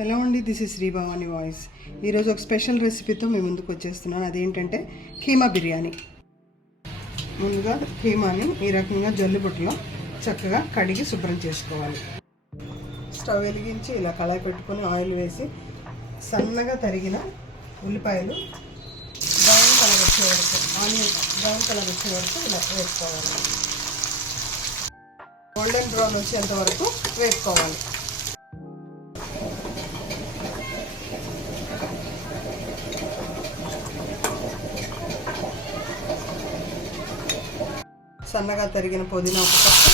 Hello అండి, this is Sribhavani voice. ఈరోజు ఒక స్పెషల్ రెసిపీతో మీ ముందుకు వచ్చేస్తున్నాను. అదేంటంటే కీమా బిర్యానీ. ముందుగా కీమాని ఈ రకంగా జల్లిబుట్టలో చక్కగా కడిగి శుభ్రం చేసుకోవాలి. స్టవ్ వెలిగించి ఇలా కళాయి పెట్టుకొని ఆయిల్ వేసి సన్నగా తరిగిన ఉల్లిపాయలు బ్రౌన్ కలర్ వచ్చే వరకు, ఆనియన్ బ్రౌన్ కలర్ వచ్చే వరకు ఇలా వేసుకోవాలి. గోల్డెన్ బ్రౌన్ వచ్చేంత వరకు వేసుకోవాలి. సన్నగా తరిగిన పుదీనా ఒక కప్పు,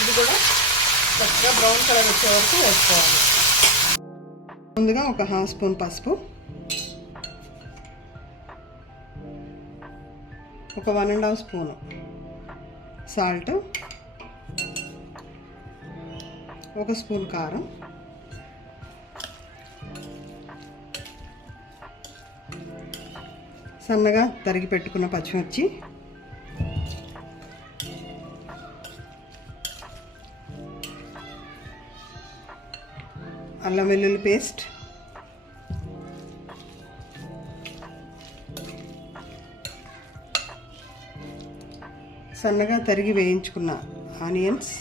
ఇది కూడా చక్కగా బ్రౌన్ కలర్ వచ్చే వరకు వేసుకోవాలి. ముందుగా ఒక హాఫ్ స్పూన్ పసుపు, ఒక 1.5 స్పూను సాల్ట్, ఒక స్పూన్ కారం, సన్నగా తరిగి పెట్టుకున్న పచ్చిమిర్చి, అల్లం వెల్లుల్లి పేస్ట్, సన్నగా తరిగి వేయించుకున్న ఆనియన్స్,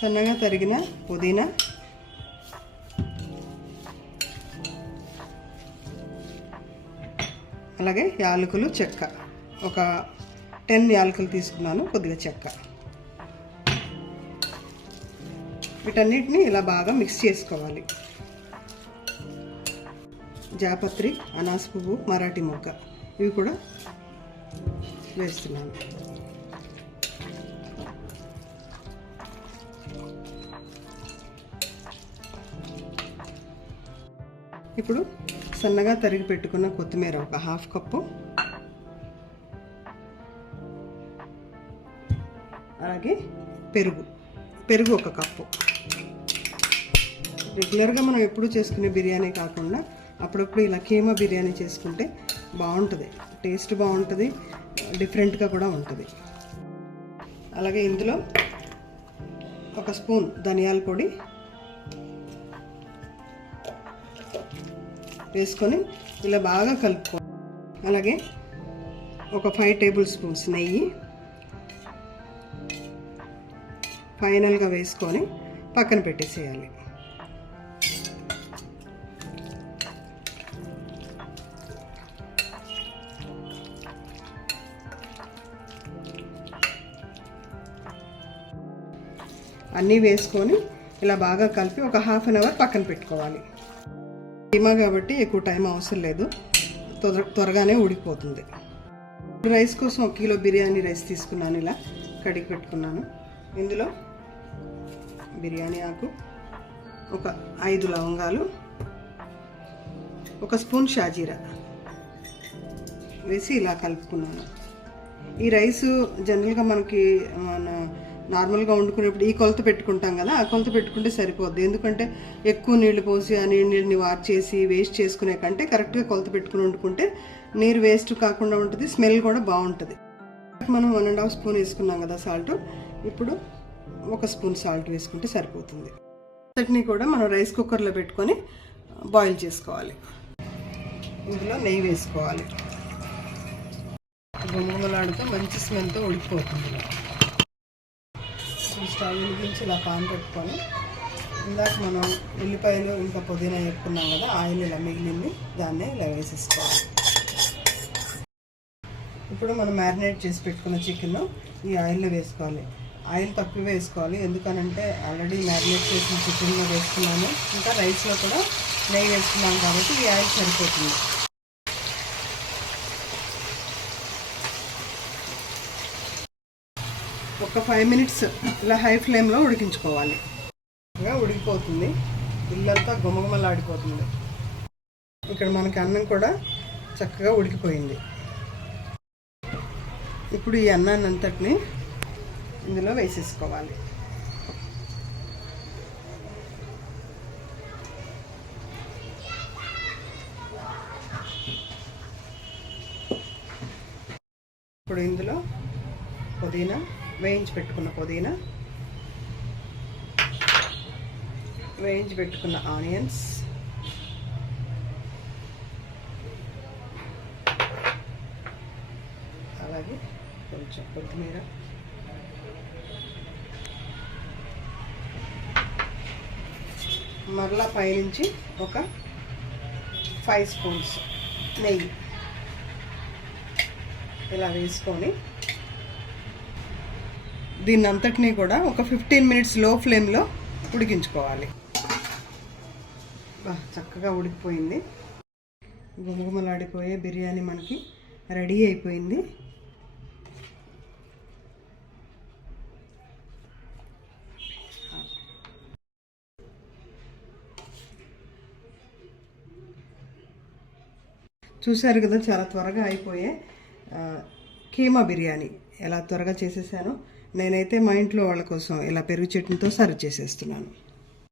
సన్నగా తరిగిన పుదీనా, అలాగే యాలకులు, చెక్క ఒక 10 యాలకులు తీసుకున్నాను, కొద్దిగా చెక్క. వీటన్నిటిని ఇలా బాగా మిక్స్ చేసుకోవాలి. జాపత్రి, అనాస పువ్వు, మరాఠీ మొగ్గ ఇవి కూడా వేస్తున్నాను. ఇప్పుడు సన్నగా తరిగి పెట్టుకున్న కొత్తిమీర ఒక హాఫ్ కప్పు, అలాగే పెరుగు ఒక కప్పు. రెగ్యులర్గా మనం ఎప్పుడు చేసుకునే బిర్యానీ కాకుండా అప్పుడప్పుడు ఇలా కీమా బిర్యానీ చేసుకుంటే బాగుంటుంది, టేస్ట్ బాగుంటుంది, డిఫరెంట్గా కూడా ఉంటుంది. అలాగే ఇందులో ఒక స్పూన్ ధనియాల పొడి వేసుకొని ఇలా బాగా కలుపుకోవాలి. అలాగే ఒక 5 టేబుల్ స్పూన్స్ నెయ్యి ఫైనల్గా వేసుకొని పక్కన పెట్టేసేయాలి. అన్నీ వేసుకొని ఇలా బాగా కలిపి ఒక హాఫ్ అన్ అవర్ పక్కన పెట్టుకోవాలి. కీమా కాబట్టి ఎక్కువ టైం అవసరం లేదు, త్వరగానే ఉడికిపోతుంది. రైస్ కోసం 1 కిలో బిర్యానీ రైస్ తీసుకున్నాను, ఇలా కడిగి పెట్టుకున్నాను. ఇందులో బిర్యానీ ఆకు, ఒక 5 లవంగాలు, ఒక స్పూన్ షాజీరా వేసి ఇలా కలుపుకున్నాను. ఈ రైసు జనరల్గా మనకి నార్మల్గా వండుకునేప్పుడు ఈ కొలత పెట్టుకుంటాం కదా, ఆ కొలత పెట్టుకుంటే సరిపోద్ది. ఎందుకంటే ఎక్కువ నీళ్లు పోసి ఆ నీళ్ళని వార్ చేసి వేస్ట్ చేసుకునే కంటే కరెక్ట్గా కొలత పెట్టుకుని వండుకుంటే నీరు వేస్ట్ కాకుండా ఉంటుంది, స్మెల్ కూడా బాగుంటుంది. మనం 1.5 స్పూన్ వేసుకున్నాం కదా సాల్ట్, ఇప్పుడు 1 స్పూన్ సాల్ట్ వేసుకుంటే సరిపోతుంది. చట్నీ కూడా మనం రైస్ కుక్కర్లో పెట్టుకొని బాయిల్ చేసుకోవాలి. ఇందులో నెయ్యి వేసుకోవాలి. గుమగుమలాడుతూ మంచి స్మెల్తో ఉడికిపోతుంది. స్టవ్ వెలిగించి ఇలా పాన్ పెట్టుకొని ఇందాక మనం ఉల్లిపాయలు ఇంకా పుదీనా వేసుకున్నాం కదా, ఆయిల్ ఇలా మిగిలింది, దాన్నే ఇలా వేసేసుకోవాలి. ఇప్పుడు మనం మ్యారినేట్ చేసి పెట్టుకున్న చికెన్ ఈ ఆయిల్లో వేసుకోవాలి. ఆయిల్ తక్కువ వేసుకోవాలి, ఎందుకనంటే ఆల్రెడీ మ్యారినేట్ చేసిన చికెన్లో వేసుకున్నాము, ఇంకా రైస్లో కూడా నెయ్యి వేసుకున్నాం కాబట్టి ఈ ఆయిల్ సరిపోతుంది. ఒక 5 మినిట్స్ ఇలా హై ఫ్లేమ్లో ఉడికించుకోవాలి. ఇలా ఉడికిపోతుంది, ఇల్లంతా గుమగుమలాడిపోతుంది. ఇక్కడ మనకి అన్నం కూడా చక్కగా ఉడికిపోయింది. ఇప్పుడు ఈ అన్నాన్ని అంతటిని ఇందులో వేసేసుకోవాలి. ఇప్పుడు ఇందులో పుదీనా, వేయించి పెట్టుకున్న పుదీనా, వేయించి పెట్టుకున్న ఆనియన్స్, అలాగే కొంచెం కొత్తిమీర, మరలా పైనుంచి ఒక 5 స్పూన్స్ నెయ్యి ఇలా వేసుకొని దీన్ని అంతటినీ కూడా ఒక 15 మినిట్స్ లో ఫ్లేమ్లో ఉడికించుకోవాలి. చక్కగా ఉడికిపోయింది. గుమగుమలాడిపోయే బిర్యానీ మనకి రెడీ అయిపోయింది. చూశారు కదా, చాలా త్వరగా అయిపోయే కీమా బిర్యానీ ఎలా త్వరగా చేసేసాను. నేనైతే మా ఇంట్లో వాళ్ళ కోసం ఇలా పెరుగు చట్నీతో సర్వ్ చేసేస్తున్నాను.